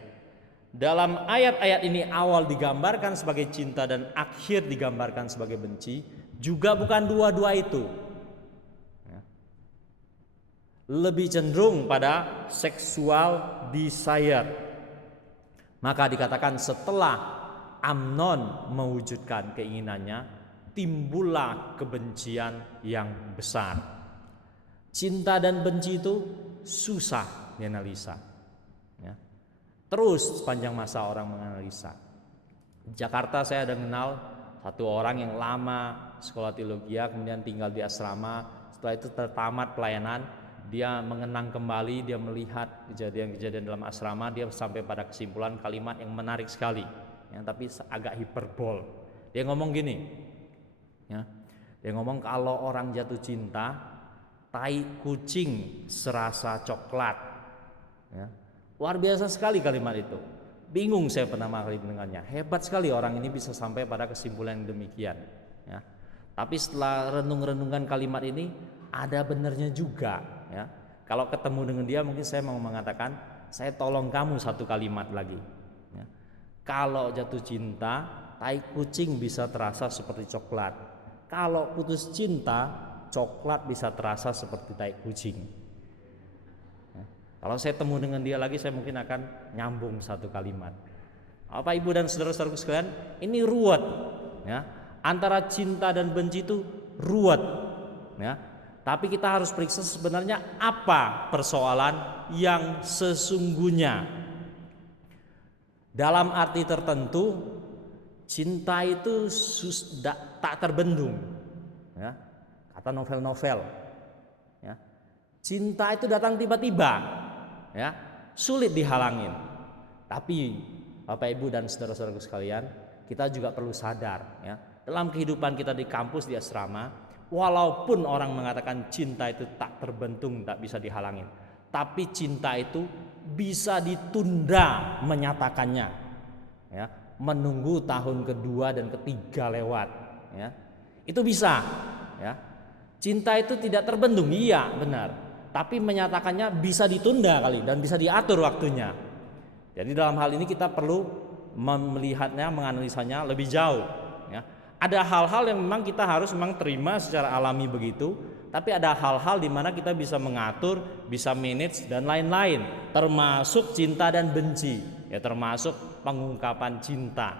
Dalam ayat-ayat ini awal digambarkan sebagai cinta dan akhir digambarkan sebagai benci, juga bukan dua-dua itu. Lebih cenderung pada sexual desire. Maka dikatakan setelah Amnon mewujudkan keinginannya, timbullah kebencian yang besar. Cinta dan benci itu susah dianalisa, ya. Terus sepanjang masa orang menganalisa. Di Jakarta saya ada kenal satu orang yang lama sekolah teologi, kemudian tinggal di asrama. Setelah itu tertamat pelayanan, dia mengenang kembali, dia melihat kejadian-kejadian dalam asrama, dia sampai pada kesimpulan kalimat yang menarik sekali, ya, tapi agak hiperbol. Dia ngomong gini, ya, dia ngomong kalau orang jatuh cinta, tai kucing serasa coklat, ya. Luar biasa sekali kalimat itu. Bingung saya pertama kali mendengarnya. Hebat sekali orang ini bisa sampai pada kesimpulan yang demikian, ya. Tapi setelah renung-renungkan kalimat ini, ada benernya juga, ya. Kalau ketemu dengan dia mungkin saya mau mengatakan, saya tolong kamu satu kalimat lagi, ya. Kalau jatuh cinta, tai kucing bisa terasa seperti coklat. Kalau putus cinta, coklat bisa terasa seperti tai kucing. Ya. Kalau saya temu dengan dia lagi, saya mungkin akan nyambung satu kalimat. Bapak Ibu dan saudara-saudaraku sekalian, ini ruwet, ya. Antara cinta dan benci itu ruwet, ya. Tapi kita harus periksa sebenarnya apa persoalan yang sesungguhnya. Dalam arti tertentu, cinta itu tak terbendung, ya. Kata novel-novel, ya. Cinta itu datang tiba-tiba, ya, sulit dihalangin. Tapi Bapak Ibu dan saudara-saudaraku sekalian, kita juga perlu sadar, ya, dalam kehidupan kita di kampus, di asrama, walaupun orang mengatakan cinta itu tak terbentung, tak bisa dihalangin, Tapi cinta itu bisa ditunda menyatakannya, ya, menunggu tahun kedua dan ketiga lewat, ya. Itu bisa, ya. Cinta itu tidak terbendung, iya benar. Tapi menyatakannya bisa ditunda kali dan bisa diatur waktunya. Jadi dalam hal ini kita perlu melihatnya, menganalisanya lebih jauh, ya. Ada hal-hal yang memang kita harus memang terima secara alami begitu, tapi ada hal-hal di mana kita bisa mengatur, bisa manage dan lain-lain, termasuk cinta dan benci, ya, termasuk pengungkapan cinta.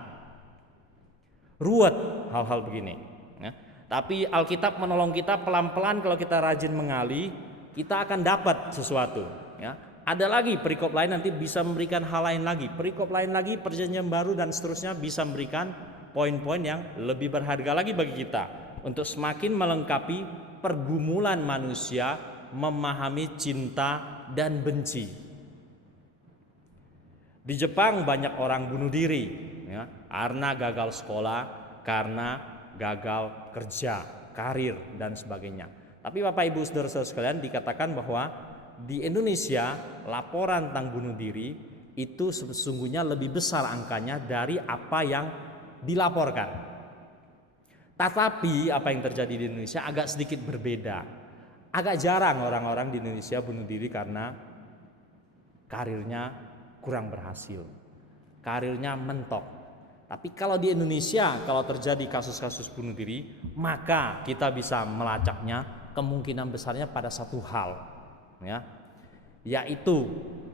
Ruwet hal-hal begini, ya. Tapi Alkitab menolong kita pelan-pelan. Kalau kita rajin mengali, kita akan dapat sesuatu, ya. Ada lagi perikop lain nanti bisa memberikan hal lain lagi, perikop lain lagi, perjanjian baru dan seterusnya bisa memberikan poin-poin yang lebih berharga lagi bagi kita untuk semakin melengkapi pergumulan manusia memahami cinta dan benci. Di Jepang banyak orang bunuh diri, ya, karena gagal sekolah, karena gagal kerja, karir dan sebagainya. Tapi Bapak Ibu Saudara-saudara sekalian, dikatakan bahwa di Indonesia laporan tentang bunuh diri itu sesungguhnya lebih besar angkanya dari apa yang dilaporkan. Tetapi apa yang terjadi di Indonesia agak sedikit berbeda. Agak jarang orang-orang di Indonesia bunuh diri karena karirnya kurang berhasil, karirnya mentok. Tapi kalau di Indonesia, kalau terjadi kasus-kasus bunuh diri, maka kita bisa melacaknya kemungkinan besarnya pada satu hal, ya, yaitu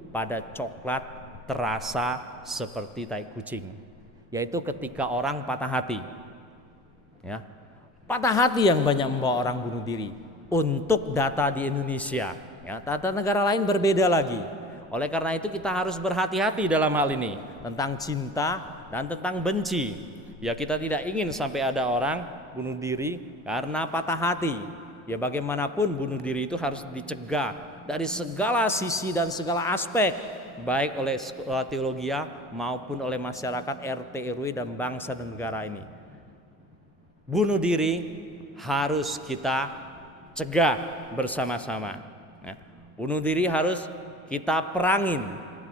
pada coklat terasa seperti tai kucing. Yaitu ketika orang patah hati, ya, patah hati yang banyak membawa orang bunuh diri. Untuk data di Indonesia, ya, data negara lain berbeda lagi. Oleh karena itu kita harus berhati-hati dalam hal ini tentang cinta dan tentang benci. Ya, kita tidak ingin sampai ada orang bunuh diri karena patah hati. Ya, bagaimanapun bunuh diri itu harus dicegah dari segala sisi dan segala aspek, baik oleh sekolah teologi maupun oleh masyarakat RT RW dan bangsa dan negara ini. Bunuh diri harus kita cegah bersama-sama, ya. Bunuh diri harus kita perangin,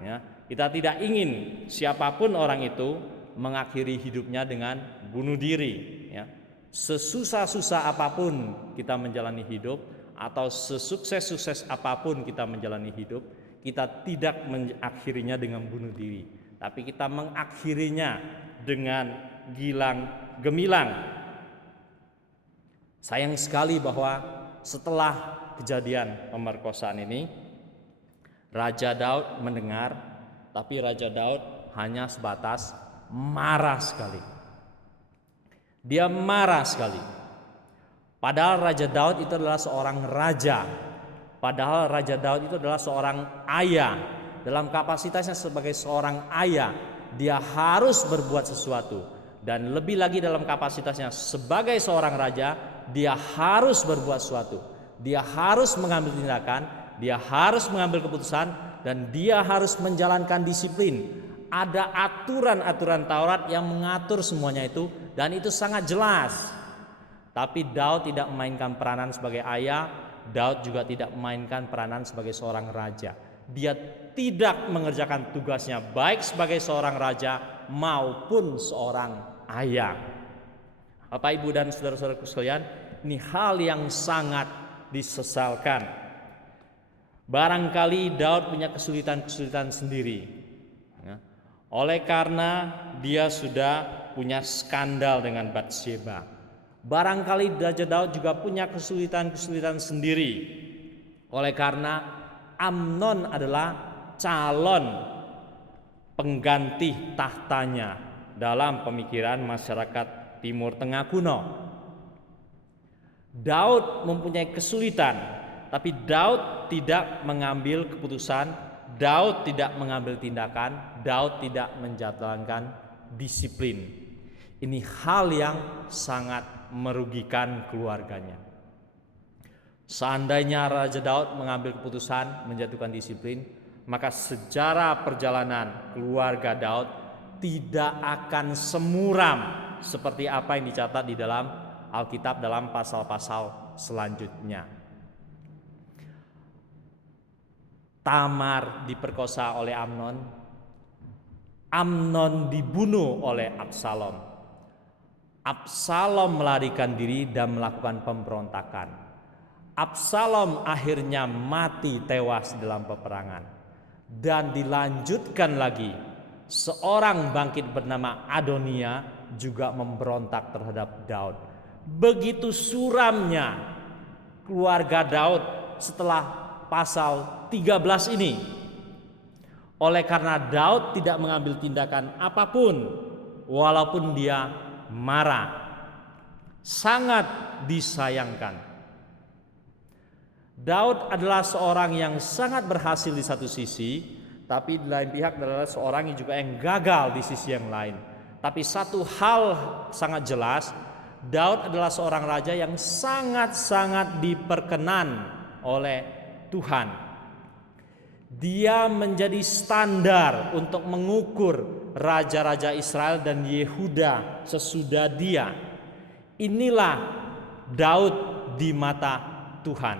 ya. Kita tidak ingin siapapun orang itu mengakhiri hidupnya dengan bunuh diri, ya. Sesusah-susah apapun kita menjalani hidup atau sesukses-sukses apapun kita menjalani hidup, kita tidak mengakhirinya dengan bunuh diri, tapi kita mengakhirinya dengan gilang gemilang. Sayang sekali bahwa setelah kejadian pemerkosaan ini, Raja Daud mendengar, tapi Raja Daud hanya sebatas marah sekali. Dia marah sekali. Padahal Raja Daud itu adalah seorang raja. Padahal Raja Daud itu adalah seorang ayah. Dalam kapasitasnya sebagai seorang ayah, dia harus berbuat sesuatu. Dan lebih lagi dalam kapasitasnya sebagai seorang raja, dia harus berbuat sesuatu. Dia harus mengambil tindakan, dia harus mengambil keputusan, dan dia harus menjalankan disiplin. Ada aturan-aturan Taurat yang mengatur semuanya itu, dan itu sangat jelas. Tapi Daud tidak memainkan peranan sebagai ayah, Daud juga tidak memainkan peranan sebagai seorang raja. Dia tidak mengerjakan tugasnya baik sebagai seorang raja maupun seorang ayah. Bapak, Ibu dan saudara-saudaraku sekalian, ini hal yang sangat disesalkan. Barangkali Daud punya kesulitan-kesulitan sendiri, ya. Oleh karena dia sudah punya skandal dengan Batsheba. Barangkali Raja Daud juga punya kesulitan-kesulitan sendiri. Oleh karena Amnon adalah calon pengganti tahtanya dalam pemikiran masyarakat Timur Tengah kuno. Daud mempunyai kesulitan, tapi Daud tidak mengambil keputusan, Daud tidak mengambil tindakan, Daud tidak menjalankan disiplin. Ini hal yang sangat merugikan keluarganya. Seandainya Raja Daud mengambil keputusan menjatuhkan disiplin, maka sejarah perjalanan keluarga Daud tidak akan semuram seperti apa yang dicatat di dalam Alkitab dalam pasal-pasal selanjutnya. Tamar diperkosa oleh Amnon. Amnon dibunuh oleh Absalom. Absalom melarikan diri dan melakukan pemberontakan. Absalom akhirnya mati tewas dalam peperangan. Dan dilanjutkan lagi, seorang bangkit bernama Adonia juga memberontak terhadap Daud. Begitu suramnya keluarga Daud setelah pasal 13 ini. Oleh karena Daud tidak mengambil tindakan apapun walaupun dia marah. Sangat disayangkan. Daud adalah seorang yang sangat berhasil di satu sisi, tapi di lain pihak adalah seorang yang juga yang gagal di sisi yang lain. Tapi satu hal sangat jelas, Daud adalah seorang raja yang sangat-sangat diperkenan oleh Tuhan. Dia menjadi standar untuk mengukur raja-raja Israel dan Yehuda sesudah dia. Inilah Daud di mata Tuhan.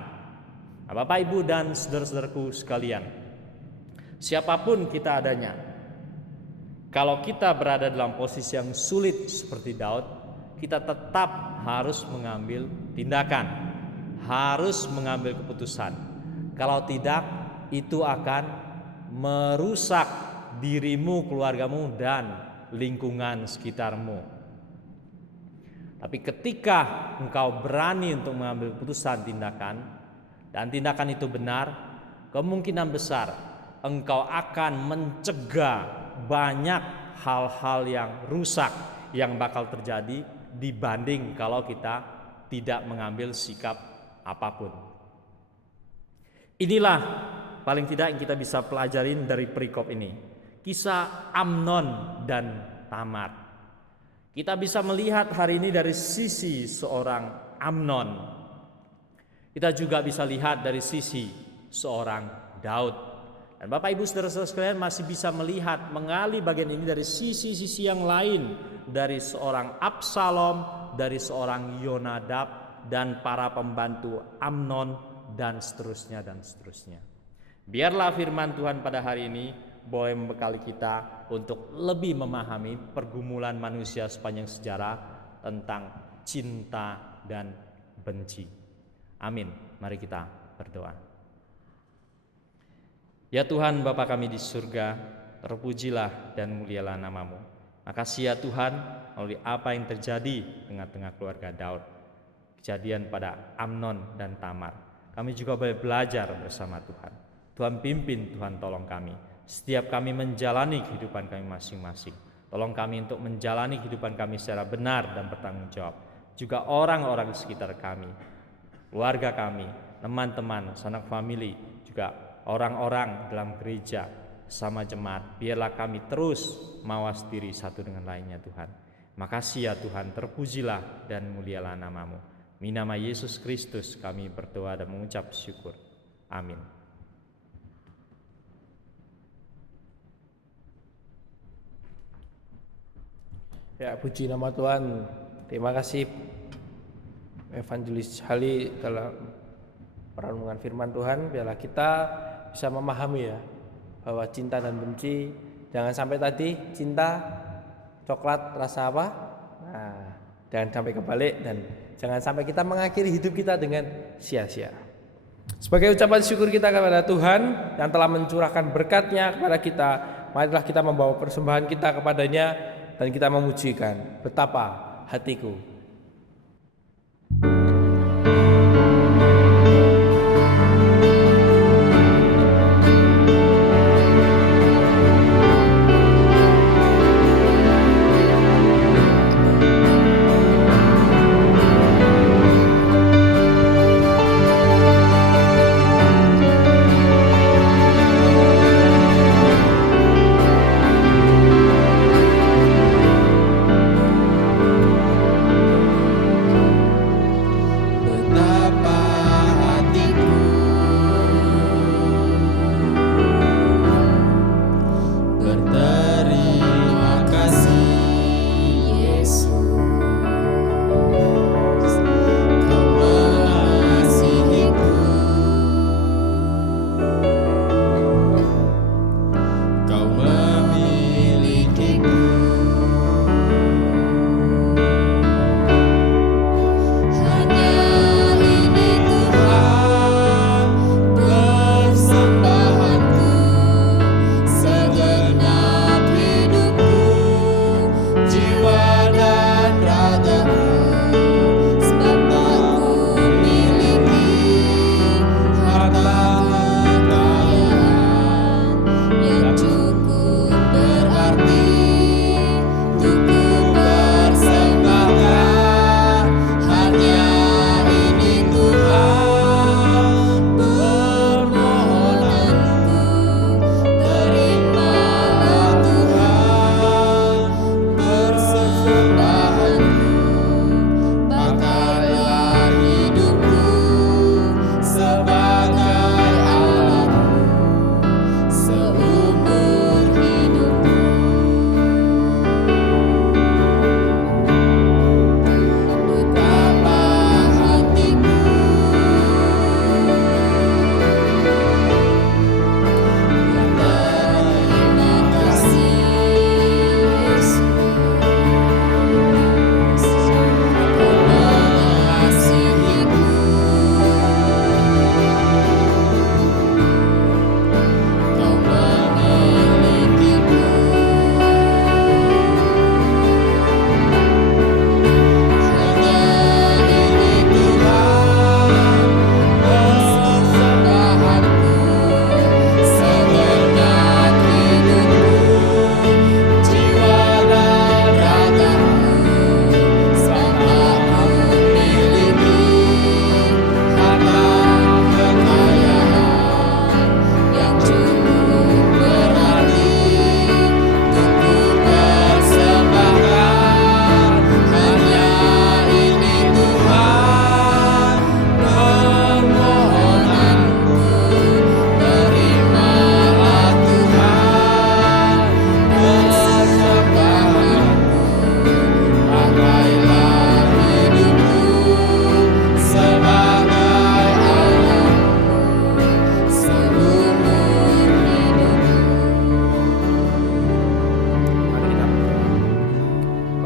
Nah, Bapak, Ibu, dan saudara-saudaraku sekalian, siapapun kita adanya, kalau kita berada dalam posisi yang sulit seperti Daud, kita tetap harus mengambil tindakan, harus mengambil keputusan. Kalau tidak, itu akan merusak dirimu, keluargamu, dan lingkungan sekitarmu. Tapi ketika engkau berani untuk mengambil keputusan tindakan, dan tindakan itu benar, kemungkinan besar engkau akan mencegah banyak hal-hal yang rusak yang bakal terjadi dibanding kalau kita tidak mengambil sikap apapun. Inilah paling tidak yang kita bisa pelajarin dari perikop ini. Kisah Amnon dan Tamar. Kita bisa melihat hari ini dari sisi seorang Amnon. Kita juga bisa lihat dari sisi seorang Daud. Dan Bapak Ibu saudara-saudara sekalian masih bisa melihat mengali bagian ini dari sisi-sisi yang lain, dari seorang Absalom, dari seorang Yonadab, dan para pembantu Amnon, dan seterusnya dan seterusnya. Biarlah firman Tuhan pada hari ini boleh membekali kita untuk lebih memahami pergumulan manusia sepanjang sejarah tentang cinta dan benci. Amin. Mari kita berdoa. Ya Tuhan, Bapa kami di surga, terpujilah dan mulialah nama-Mu. Makasih ya Tuhan, melalui apa yang terjadi di tengah-tengah keluarga Daud, kejadian pada Amnon dan Tamar, kami juga boleh belajar bersama Tuhan. Tuhan pimpin, Tuhan tolong kami. Setiap kami menjalani kehidupan kami masing-masing, tolong kami untuk menjalani kehidupan kami secara benar dan bertanggung jawab. Juga orang-orang di sekitar kami, keluarga kami, teman-teman, sanak famili, juga orang-orang dalam gereja, sama jemaat, biarlah kami terus mawas diri satu dengan lainnya Tuhan. Makasih ya Tuhan, terpujilah dan mulialah nama-Mu. Di nama Yesus Kristus kami berdoa dan mengucap syukur. Amin. Ya, puji nama Tuhan. Terima kasih Evangelis Hali dalam perenungan firman Tuhan. Biarlah kita bisa memahami ya bahwa cinta dan benci, jangan sampai tadi cinta coklat rasa apa? Nah, jangan sampai kebalik, dan jangan sampai kita mengakhiri hidup kita dengan sia-sia. Sebagai ucapan syukur kita kepada Tuhan yang telah mencurahkan berkat-Nya kepada kita, marilah kita membawa persembahan kita kepadanya dan kita memujikan. Betapa hatiku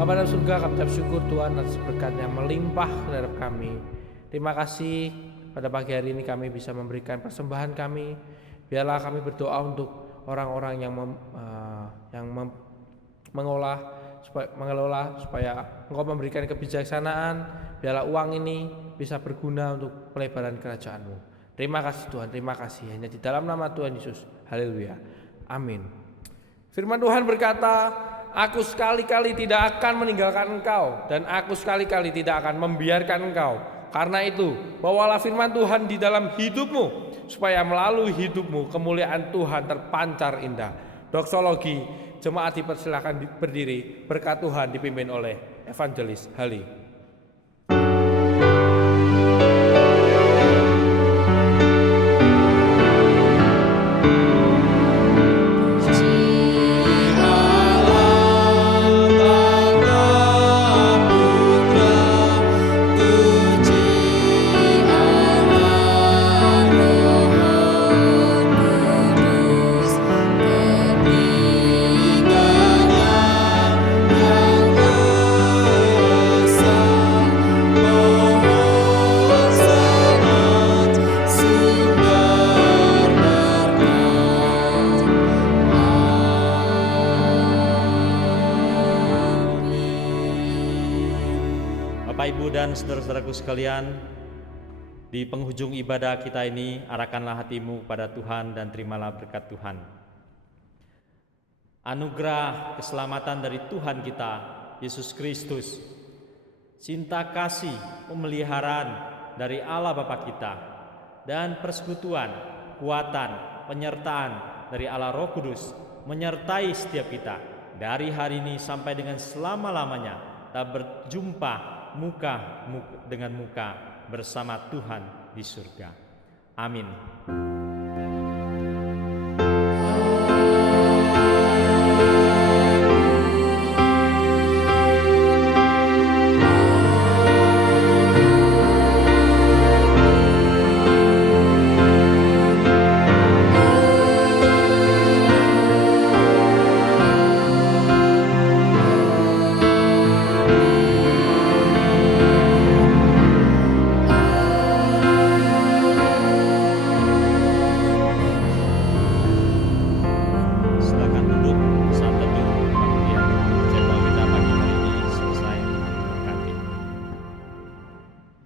Bapa dalam surga, kami ucap syukur Tuhan atas berkat yang melimpah terhadap kami. Terima kasih pada pagi hari ini kami bisa memberikan persembahan kami. Biarlah kami berdoa untuk orang-orang yang mengelola supaya Engkau memberikan kebijaksanaan. Biarlah uang ini bisa berguna untuk pelebaran kerajaan-Mu. Terima kasih Tuhan, terima kasih. Hanya di dalam nama Tuhan Yesus. Haleluya. Amin. Firman Tuhan berkata, aku sekali-kali tidak akan meninggalkan engkau, dan aku sekali-kali tidak akan membiarkan engkau. Karena itu, bawalah firman Tuhan di dalam hidupmu, supaya melalui hidupmu kemuliaan Tuhan terpancar indah. Doksologi, jemaat dipersilakan berdiri, berkat Tuhan dipimpin oleh Evangelis Hali. Bapak, Ibu, dan saudara-saudaraku sekalian, di penghujung ibadah kita ini, arahkanlah hatimu kepada Tuhan dan terimalah berkat Tuhan. Anugerah keselamatan dari Tuhan kita, Yesus Kristus, cinta kasih, pemeliharaan dari Allah Bapa kita, dan persekutuan, kuatan, penyertaan dari Allah Roh Kudus menyertai setiap kita dari hari ini sampai dengan selama-lamanya. Kita berjumpa muka dengan muka bersama Tuhan di surga. Amin.